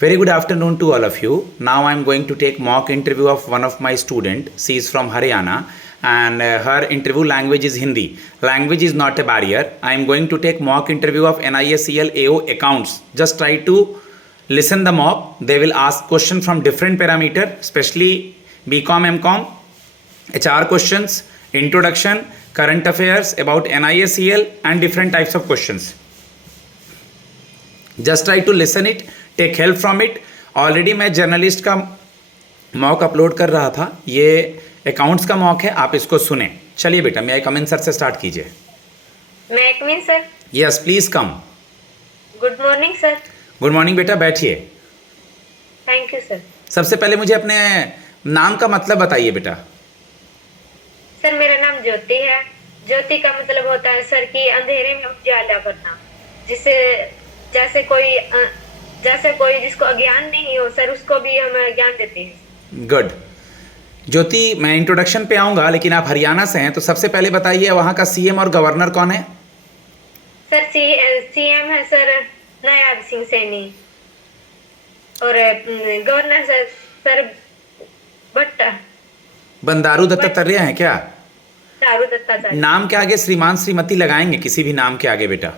Very good afternoon to all of you. Now I am going to take mock interview of one of my student. She is from Haryana and her interview language is Hindi. Language is not a barrier. I am going to take mock interview of NISEL AO accounts. Just try to listen the mock. They will ask question from different parameter, especially BCom, MCom, HR questions, introduction, current affairs about NISEL and different types of questions. Just try to listen it, take help from it. Already मैं journalist का mock upload कर रहा था, ये accounts का mock है, आप इसको सुने. चलिए बेटा, मैं कम इन सर से स्टार्ट कीजिए. May I come in sir. Yes please come. Good morning sir. Good morning बेटा, बैठिए. Thank you sir. सबसे पहले मुझे अपने नाम का मतलब बताइए बेटा. सर मेरा नाम ज्योति है. ज्योति का मतलब होता है सर कि अंधेरे में उजाला करना, जिससे जैसे कोई जिसको अज्ञान नहीं हो सर, उसको भी हम ज्ञान देते हैं. गुड. ज्योति, मैं इंट्रोडक्शन पे आऊँगा, लेकिन आप हरियाणा से हैं तो सबसे पहले बताइए वहाँ का सीएम और गवर्नर कौन है? सर सीएम है सर नायाब सिंह सैनी और गवर्नर सर भट्टा. बंदारू दत्तात्रेय हैं क्या? दारू दत्तात्रेय. नाम के आगे श्रीमान श्रीमती लगाएंगे किसी भी नाम के आगे बेटा.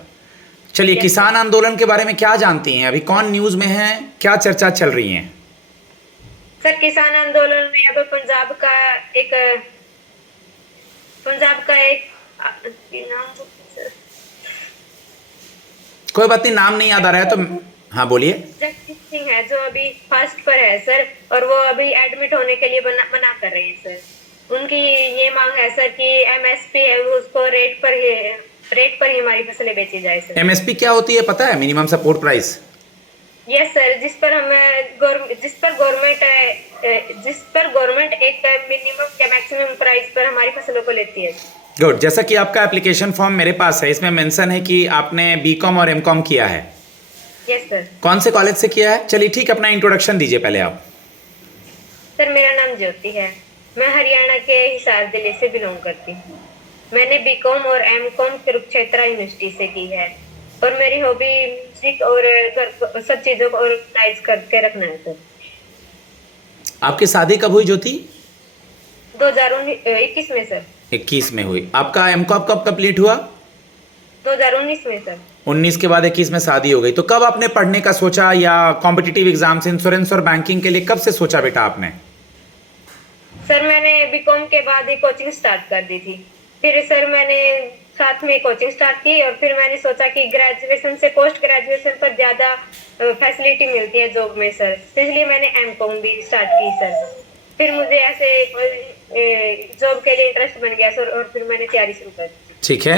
चलिए, किसान आंदोलन के बारे में क्या जानती हैं? अभी कौन न्यूज़ में है, क्या चर्चा चल रही है? सर किसान आंदोलन में अब पंजाब का एक नाम, कोई बात नहीं, नाम नहीं याद आ रहा है तो हाँ बोलिए. जगजीत सिंह है जो अभी फर्स्ट पर है सर, और वो अभी एडमिट होने के लिए मना कर रहे हैं सर. उनकी ये मांग है सर कि एमएसपी है उसको रेट पर ही हमारी फसलें बेची जाए सर. एमएसपी क्या होती है पता है? Minimum support price. Yes sir, जिस पर गवर्नमेंट एक मिनिमम या मैक्सिमम प्राइस पर हमारी फसलों को लेती है. गुड. जैसा कि आपका एप्लीकेशन फॉर्म मेरे पास है, इसमें मेंशन है कि आपने बीकॉम और एमकॉम किया है. Yes sir. कौन से कॉलेज से किया है? चलिए ठीक, अपना इंट्रोडक्शन दीजिए पहले आप. सर मेरा नाम ज्योति है. मैं हरियाणा के हिसार जिले से बिलोंग करती हूँ. मैंने बीकॉम और एमकॉम कुरुक्षेत्र यूनिवर्सिटी से की है और मेरी हॉबी म्यूजिक और सब चीजों को ऑर्गेनाइज करके रखना है सर. आपकी शादी कब हुई ज्योति? 2021 में सर. 21 में हुई. आपका एमकॉम कब कंप्लीट हुआ? 2019 में सर. 19 के बाद 21 में शादी हो गई. तो कब आपने पढ़ने का सोचा, या कॉम्पिटिटिव एग्जाम्स, इंश्योरेंस और बैंकिंग के लिए कब से सोचा बेटा आपने? सर मैंने बीकॉम के बाद ही कोचिंग स्टार्ट कर दी थी. फिर सर मैंने साथ में कोचिंग स्टार्ट की और फिर मैंने सोचा कि ग्रेजुएशन से पोस्ट ग्रेजुएशन पर ज़्यादा फैसिलिटी मिलती है जॉब में सर, तो इसलिए मैंने एमकॉम भी स्टार्ट की सर. फिर मुझे ऐसे जॉब के लिए इंटरेस्ट बन गया सर और फिर मैंने तैयारी शुरू कर दी. ठीक है.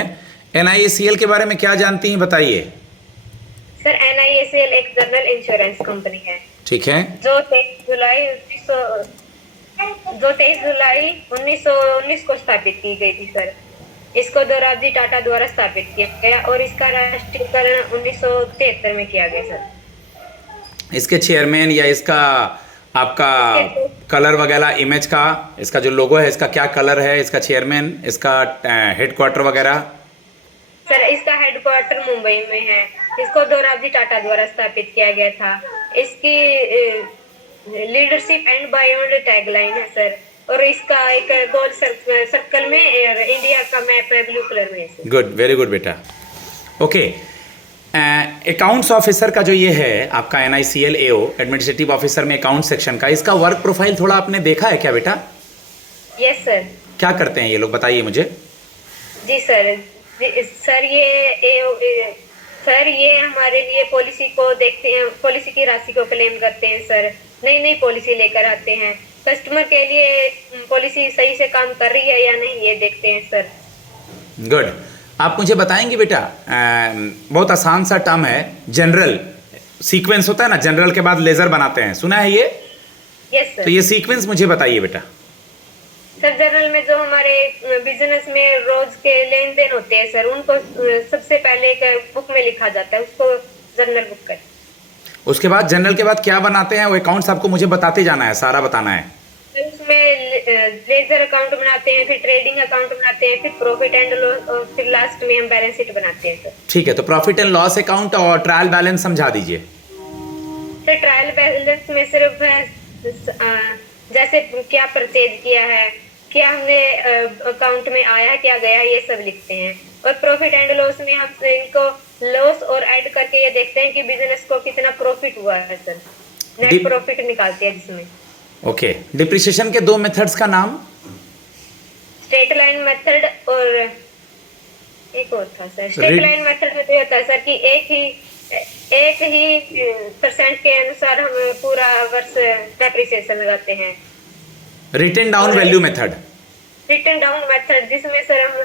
NISEL के बारे में क्या जानती हैं बताइए. सर NISEL एक जनरल इंश्योरेंस कंपनी है. ठीक है. जो 23 जुलाई 1919 को स्थापित की गई थी सर. इसको दोराबजी टाटा द्वारा स्थापित किया गया और इसका राष्ट्रीयकरण 1973 में किया गया सर. इसके चेयरमैन या इसका आपका कलर वगैरह, इमेज का, इसका जो लोगो है इसका क्या कलर है, इसका चेयरमैन, इसका हेडक्वार्टर वगैरह? सर इसका हेडक्वार्टर मुंबई में है. इसको दोराबजी टाटा द्वारा स्थापित किया गया था. इसकी लीडरशिप एंड बायोंड टैगलाइन है सर, और इसका एक गोल सर्कल में इंडिया का मैप है ब्लू कलर में. गुड, वेरी गुड बेटा. ओके. अकाउंट्स ऑफिसर का जो ये है आपका NISEL AO एडमिनिस्ट्रेटिव ऑफिसर में अकाउंट सेक्शन का, इसका वर्क प्रोफाइल थोड़ा आपने देखा है क्या बेटा? Yes sir. क्या करते हैं ये लोग, बताइए मुझे. जी सर. सर ये हमारे लिए पॉलिसी को देखते हैं, पॉलिसी की राशि को क्लेम करते हैं सर. नई पॉलिसी लेकर आते हैं. कस्टमर के लिए पॉलिसी सही से काम कर रही है या नहीं ये देखते हैं सर. गुड. आप मुझे बताएंगे बेटा, बहुत आसान सा टर्म है, जनरल सीक्वेंस होता है ना, जनरल के बाद लेजर बनाते हैं, सुना है ये? Yes sir. तो ये सीक्वेंस मुझे बताइए बेटा. सर जनरल में जो हमारे बिजनेस में रोज के लेन देन होते हैं सर, उनको सबसे पहले एक बुक में लिखा जाता है, उसको जनरल बुक कर. उसके बाद जनरल के बाद क्या बनाते हैं वो अकाउंट्स आपको मुझे बताते जाना है, सारा बताना है. उसमें लेजर अकाउंट बनाते हैं, फिर ट्रेडिंग अकाउंट बनाते हैं, फिर प्रॉफिट एंड लॉस, और फिर लास्ट में हम बैलेंस शीट बनाते हैं सर. ठीक है, तो प्रॉफिट एंड लॉस अकाउंट और ट्रायल बैलेंस समझा दीजिए. सर ट्रायल बैलेंस में सिर्फ है जैसे क्या परचेज किया है, क्या हमने अकाउंट में आया, क्या गया, ये सब लिखते हैं। और प्रॉफिट एंड लॉस में हम इनको लॉस और ऐड करके ये देखते हैं कि बिजनेस को कितना प्रॉफिट हुआ है सर, नेट डिप- प्रॉफिट निकालते हैं जिसमें। ओके, डिप्रिसिएशन के दो मेथड्स का नाम? स्ट्रेट लाइन मेथड और एक और था sir. Straight Rid- line method में तो ये होता है सर कि एक ही परसेंट के अनुसार हम पूरा वर्ष डेप्रिसिएशन लगाते हैं। Written down value method? Return down method जिसमें सर हम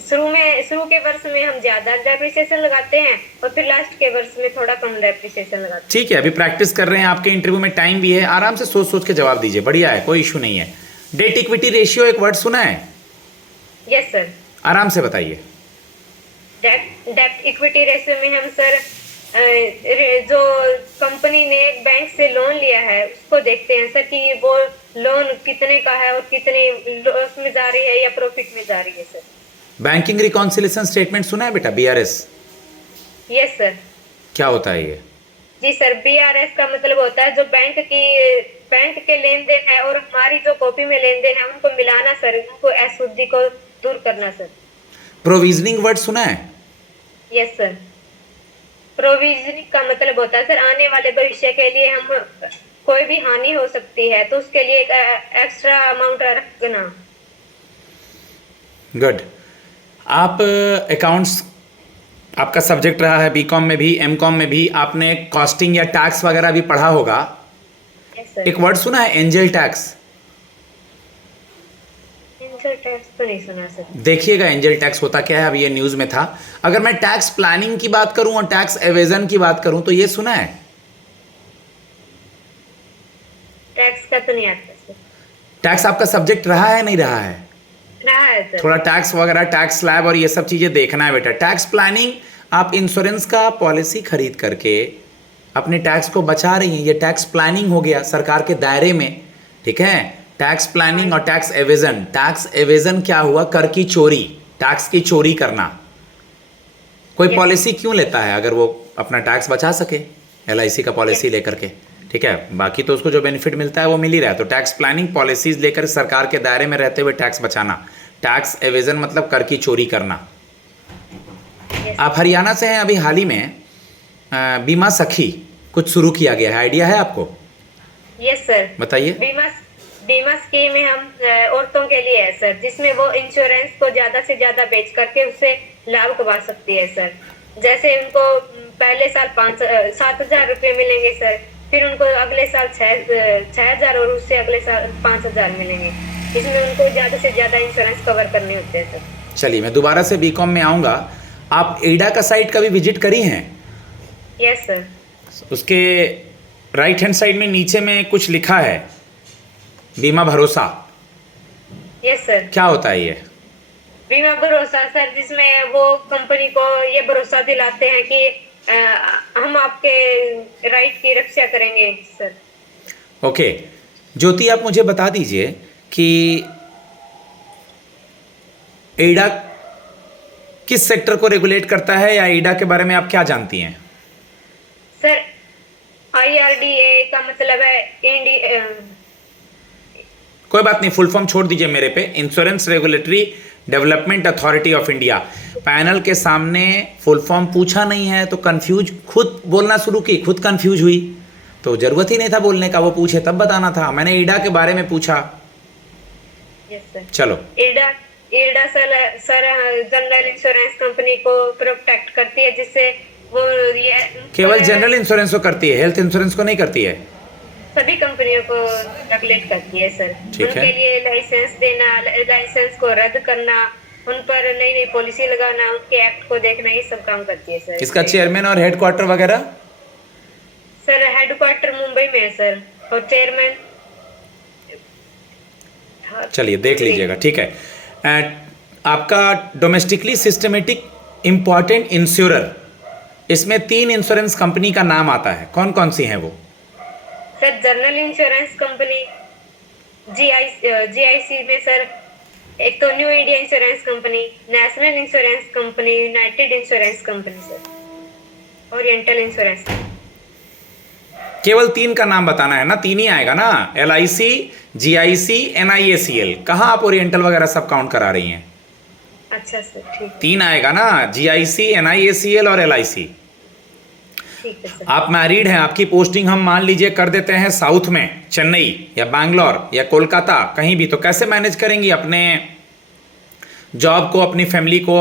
शुरू के वर्ष में हम ज्यादा डेप्रिसिएशन लगाते हैं और फिर लास्ट के वर्ष में थोड़ा कम डेप्रिसिएशन लगाते ठीक है, अभी प्रैक्टिस कर रहे हैं, आपके इंटरव्यू में टाइम भी है, आराम से सोच सोच के जवाब दीजिए, बढ़िया है, कोई इशू नहीं है। डेट इक्विटी रेशियो एक वर्ड सुना है? हैं। Yes sir. आराम से बताइए। डेब्ट इक्विटी रेशियो में हम सर जो कंपनी ने बैंक से लोन लिया है उसको देखते हैं सर कि वो लोन कितने का है और कितने लॉस में जा रही है या प्रॉफिट में जा रही है सर। बैंकिंग रिकॉन्सिलेशन स्टेटमेंट सुना है बेटा, BRS? Yes sir. क्या होता है ये? जी सर, BRS का मतलब होता है जो बैंक के लेन देन है और हमारी जो कॉपी में लेन देन है उनको मिलाना सर, उनको अशुद्धि को दूर करना सर। प्रोविजनिंग वर्ड सुना है? Yes sir. प्रोविजनिंग का मतलब होता है सर आने वाले भविष्य के लिए हम कोई भी हानि हो सकती है तो उसके लिए एक एक्स्ट्रा अमाउंट रखना। गुड। आप अकाउंट्स आपका सब्जेक्ट रहा है, बीकॉम में भी, एमकॉम में भी, आपने कॉस्टिंग या टैक्स वगैरह भी पढ़ा होगा। Yes sir. एक वर्ड सुना है एंजल टैक्स? इनकम टैक्स तो नहीं सुना सर। देखिएगा एंजल टैक्स होता क्या है, अभी ये न्यूज़ में था। अगर मैं टैक्स प्लानिंग की बात करूं और टैक्स एवेजन की बात करूं तो ये सुना है? टैक्स का तो नहीं आता सर। टैक्स आपका सब्जेक्ट रहा है नहीं रहा है? रहा है सर। थोड़ा टैक्स वगैरह, टैक्स स्लैब और ये सब चीज़ें देखना है बेटा। टैक्स प्लानिंग, आप इंश्योरेंस का पॉलिसी खरीद करके अपने टैक्स को बचा रही हैं, ये टैक्स प्लानिंग हो गया सरकार के दायरे में, ठीक है। टैक्स प्लानिंग और टैक्स एवेजन। टैक्स एवेजन क्या हुआ? कर की चोरी, टैक्स की चोरी करना। कोई Yes. पॉलिसी क्यों लेता है अगर वो अपना टैक्स बचा सके, LIC का पॉलिसी लेकर के, ठीक है। बाकी तो उसको जो बेनिफिट मिलता है वो मिल ही रहा है। तो टैक्स प्लानिंग, पॉलिसीज लेकर सरकार के दायरे में रहते हुए टैक्स बचाना। टैक्स एवेजन मतलब कर की चोरी करना। Yes. आप हरियाणा से हैं, अभी हाल ही में बीमा सखी कुछ शुरू किया गया है, आइडिया है आपको? Yes sir. बताइए। बीमा स्कीम में हम औरतों के लिए है सर, जिसमें वो इंश्योरेंस को ज्यादा से ज्यादा बेच करके उससे लाभ कमा सकती है सर। जैसे उनको पहले साल 7,000 रुपये मिलेंगे सर, फिर उनको अगले साल 6,000 और उससे अगले साल 5,000 मिलेंगे। इसमें उनको ज्यादा से ज्यादा इंश्योरेंस कवर करने होते हैं सर। चलिए, मैं दोबारा से बीकॉम में आऊँगा। आप एडा का साइट कभी विजिट करी हैं? Yes sir. उसके राइट हैंड साइड में नीचे में कुछ लिखा है, बीमा भरोसा। Yes sir. क्या होता है ये? बीमा भरोसा सर, जिसमें वो कंपनी को ये भरोसा दिलाते हैं कि हम आपके राइट की रक्षा करेंगे सर। ओके, ज्योति आप मुझे बता दीजिए कि एडा किस सेक्टर को रेगुलेट करता है, या एडा के बारे में आप क्या जानती हैं? सर IRDA का मतलब है इंडिया। कोई बात नहीं, फुल फॉर्म छोड़ दीजिए मेरे पे। Insurance regulatory development authority of India. Panel के सामने फुल फॉर्म पूछा नहीं है तो कंफ्यूज, खुद बोलना शुरू की, खुद कंफ्यूज हुई, तो जरूरत ही नहीं था बोलने का, वो पूछे तब बताना था। मैंने ईडा के बारे में पूछा। Yes sir. चलो। ईडा सर जनरल इंश्योरेंस कंपनी को प्रोटेक्ट करती है, जिससे वो ये केवल जनरल इंश्योरेंस को करती है, हेल्थ इंश्योरेंस को नहीं करती है? सभी कंपनियों को रेगुलेट करती है सर। ठीक है। उनके लिए लाइसेंस देना, लाइसेंस को रद्द करना, उन पर नई नई पॉलिसी लगाना, उनके एक्ट को देखना, ये सब काम करती है सर। इसका चेयरमैन और हेडक्वार्टर वगैरह? सर हेडक्वार्टर मुंबई में है सर, और चेयरमैन चलिए देख लीजिएगा, ठीक है। आपका डोमेस्टिकली सिस्टमेटिक इंपॉर्टेंट इंश्योरर, इसमें 3 इंश्योरेंस कंपनी का नाम आता है, कौन कौन सी हैं वो? Sir general insurance company GIC में सर एक तो new India insurance company, national insurance company, United insurance company sir, oriental insurance. केवल 3 का नाम बताना है ना, 3 ही आएगा ना, LIC, GIC, NIACL। कहाँ आप ओरिएंटल वगैरह सब काउंट करा रही हैं? अच्छा सर, ठीक 3 आएगा ना, GIC, NIACL और LIC। ठीक है सर। आप मैरिड हैं, आपकी पोस्टिंग हम मान लीजिए कर देते हैं साउथ में, चेन्नई या बैंगलोर या कोलकाता, कहीं भी, तो कैसे मैनेज करेंगी अपने जॉब को, अपनी फैमिली को?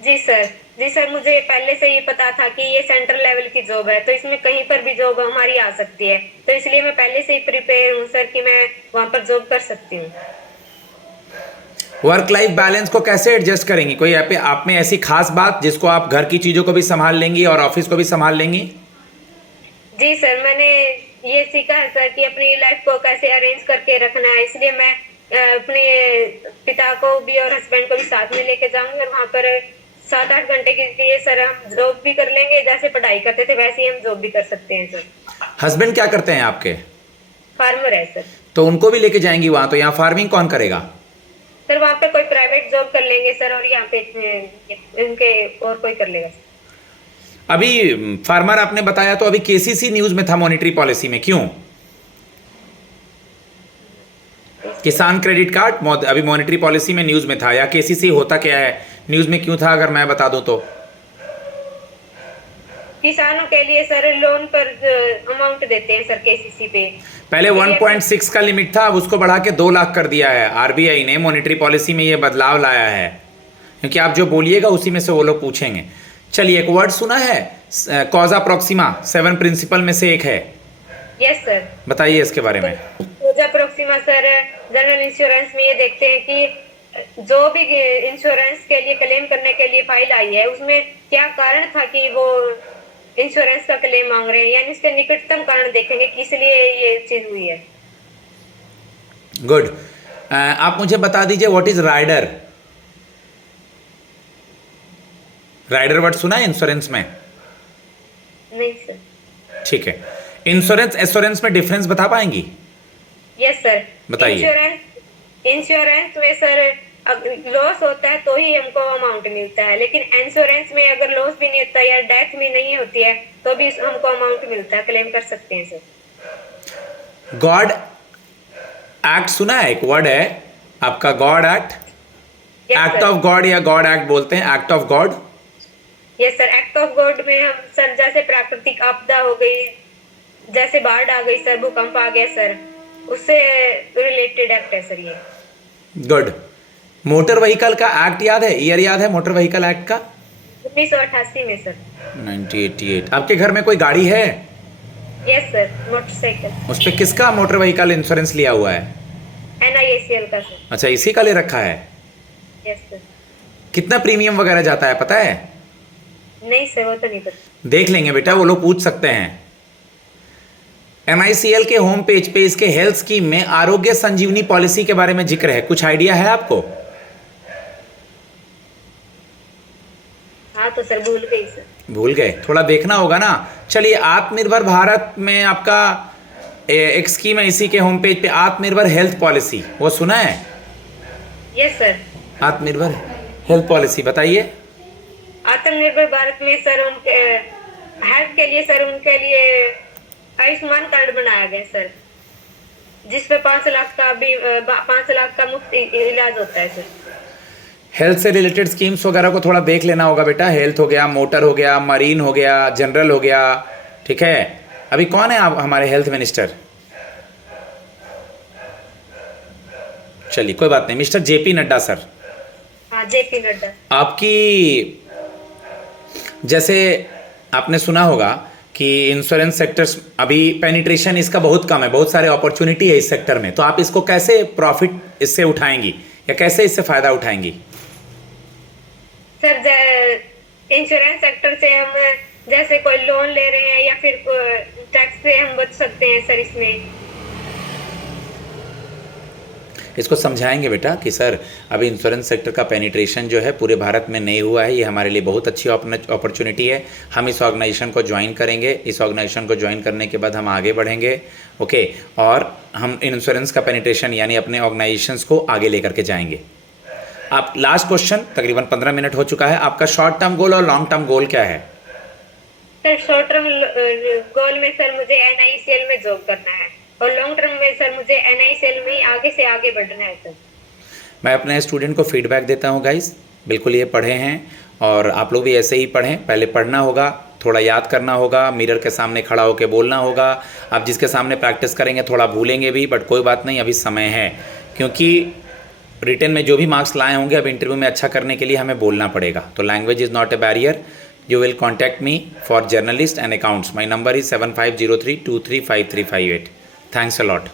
जी सर, मुझे पहले से ही पता था कि ये सेंट्रल लेवल की जॉब है, तो इसमें कहीं पर भी जॉब हमारी आ सकती है, तो इसलिए मैं पहले से ही प्रिपेयर हूँ सर कि मैं वहां पर जॉब कर सकती हूँ। वर्क लाइफ बैलेंस को कैसे एडजस्ट करेंगी? कोई आप में ऐसी खास बात जिसको आप घर की चीज़ों को भी संभाल लेंगी और ऑफिस को भी संभाल लेंगी? जी सर, मैंने ये सीखा है सर कि अपनी लाइफ को कैसे अरेंज करके रखना है, इसलिए मैं अपने पिता को भी और हस्बैंड को भी साथ में लेके जाऊंगी और वहाँ पर 7-8 घंटे के लिए सर हम जॉब भी कर लेंगे, जैसे पढ़ाई करते थे वैसे ही हम जॉब भी कर सकते हैं सर। हस्बैंड क्या करते हैं आपके? फार्मर है सर। तो उनको भी लेके जाएंगी वहाँ, तो यहाँ फार्मिंग कौन करेगा? सर वहाँ पे कोई प्राइवेट जॉब कर लेंगे सर, और यहाँ पे इनके और कोई कर लेगा। अभी फार्मर आपने बताया, तो अभी KCC न्यूज़ में था मॉनेटरी पॉलिसी में, क्यों? किसान क्रेडिट कार्ड अभी मॉनेटरी पॉलिसी में न्यूज़ में था, या KCC होता क्या है, न्यूज़ में क्यों था, अगर मैं बता दूं तो? किसानों के लिए सर लोन पर अमाउंट देते हैं सर KCC पे। पहले 1.6 का लिमिट था, अब उसको बढ़ा के 2 लाख कर दिया है। RBI ने मॉनेटरी पॉलिसी में ये बदलाव लाया है, क्योंकि आप जो बोलिएगा उसी में से वो लोग पूछेंगे। चलिए, एक वर्ड सुना है, कॉजा प्रॉक्सिमा, 7 प्रिंसिपल में से एक है। Yes sir. बताइए इसके बारे में। कॉजा प्रॉक्सिमा सर जनरल इंश्योरेंस में ये देखते हैं कि जो भी इंश्योरेंस के लिए क्लेम करने के लिए फाइल आई है उसमें क्या कारण था कि वो इंश्योरेंस का क्लेम मांग रहे हैं, यानी इसके निकटतम कारण देखेंगे कि इसलिए ये चीज हुई है। गुड। आप मुझे बता दीजिए, what is rider? Rider word सुना है इंश्योरेंस में? नहीं सर। ठीक है, इंश्योरेंस एश्योरेंस में डिफरेंस बता पाएंगी? Yes sir. बताइए। इंश्योरेंस में सर लॉस होता है तो ही हमको अमाउंट मिलता है, लेकिन इंश्योरेंस में अगर लॉस भी नहीं होता या डेथ भी नहीं होती है तो भी हमको अमाउंट मिलता है, क्लेम कर सकते हैं सर। गॉड एक्ट सुना है? एक वर्ड है आपका, God act. Act of God या गॉड एक्ट बोलते हैं, act of God. Yes sir, act of God में हम सर जैसे प्राकृतिक आपदा हो गई, जैसे बाढ़ आ गई सर, भूकंप आ गया सर, उससे रिलेटेड एक्ट है सर ये। गुड। मोटर व्हीकल का एक्ट याद है, ईयर याद है मोटर व्हीकल एक्ट का? 1988 में सर। 1988। आपके घर में कोई गाड़ी है? Yes sir, motorcycle. उस पर किसका मोटर व्हीकल इंश्योरेंस लिया हुआ है? NIACL का सर। अच्छा, इसी का ले रखा है। Yes sir. कितना प्रीमियम वगैरह जाता है पता है? नहीं सर, वो तो नहीं पता। देख लेंगे बेटा, वो लोग पूछ सकते हैं। NICL के होम पेज पे इसके हेल्थ स्कीम में आरोग्य संजीवनी पॉलिसी के बारे में जिक्र है, कुछ आइडिया है आपको? हाँ तो सर भूल गई सर। भूल गए? थोड़ा देखना होगा ना। चलिए, आत्मनिर्भर भारत में आपका एक स्कीम है इसी के होम पेज पे, आत्मनिर्भर हेल्थ पॉलिसी, वो सुना है? Yes sir. आत्मनिर्भर हेल्थ पॉलिसी बताइए। आत्मनिर्भर भारत में सर उनके हेल्थ के लिए सर उनके लिए आयुष्मान कार्ड बनाया गया सर, जिसपे 5 लाख का मुफ्त इलाज होता है सर। हेल्थ से रिलेटेड स्कीम्स वगैरह को थोड़ा देख लेना होगा बेटा। हेल्थ हो गया, मोटर हो गया, मरीन हो गया, जनरल हो गया, ठीक है। अभी कौन है आप हमारे हेल्थ मिनिस्टर? चलिए कोई बात नहीं, मिस्टर JP नड्डा सर। हाँ, JP नड्डा। आपकी, जैसे आपने सुना होगा कि इंश्योरेंस सेक्टर्स अभी पेनिट्रेशन इसका बहुत कम है, बहुत सारे अपॉर्चुनिटी है इस सेक्टर में, तो आप इसको कैसे प्रॉफिट इससे उठाएंगी या कैसे इससे फ़ायदा उठाएंगी? सर इंश्योरेंस सेक्टर से हम जैसे कोई लोन ले रहे हैं या फिर टैक्स से हम बच सकते हैं सर। इसमें इसको समझाएंगे बेटा कि सर अभी इंश्योरेंस सेक्टर का पेनिट्रेशन जो है पूरे भारत में नहीं हुआ है, ये हमारे लिए बहुत अच्छी अपॉर्चुनिटी है। हम इस ऑर्गेनाइजेशन को ज्वाइन करेंगे, इस ऑर्गेनाइजेशन को ज्वाइन करने के बाद हम आगे बढ़ेंगे, ओके, और हम इंश्योरेंस का पेनिट्रेशन यानी अपने ऑर्गेनाइजेशंस को आगे लेकर के जाएंगे। आप लास्ट क्वेश्चन, तकरीबन 15 मिनट हो चुका है, आपका शॉर्ट टर्म गोल और लॉन्ग टर्म गोल क्या है? सर शॉर्ट टर्म गोल में सर मुझे NICL में जॉब करना है और लॉन्ग टर्म में सर मुझे NICL में ही आगे से आगे बढ़ना है सर। मैं अपने स्टूडेंट को फीडबैक देता हूँ गाइस, बिल्कुल ये पढ़े हैं और आप लोग भी ऐसे ही पढ़ें। पहले पढ़ना होगा, थोड़ा याद करना होगा, मिरर के सामने खड़ा होकर बोलना होगा। आप जिसके सामने प्रैक्टिस करेंगे थोड़ा भूलेंगे भी, बट कोई बात नहीं, अभी समय है। क्योंकि रिटन में जो भी मार्क्स लाए होंगे अब इंटरव्यू में अच्छा करने के लिए हमें बोलना पड़ेगा। तो language is not a barrier. You will contact me for journalist and accounts. My number is 7503235358। Thanks a lot.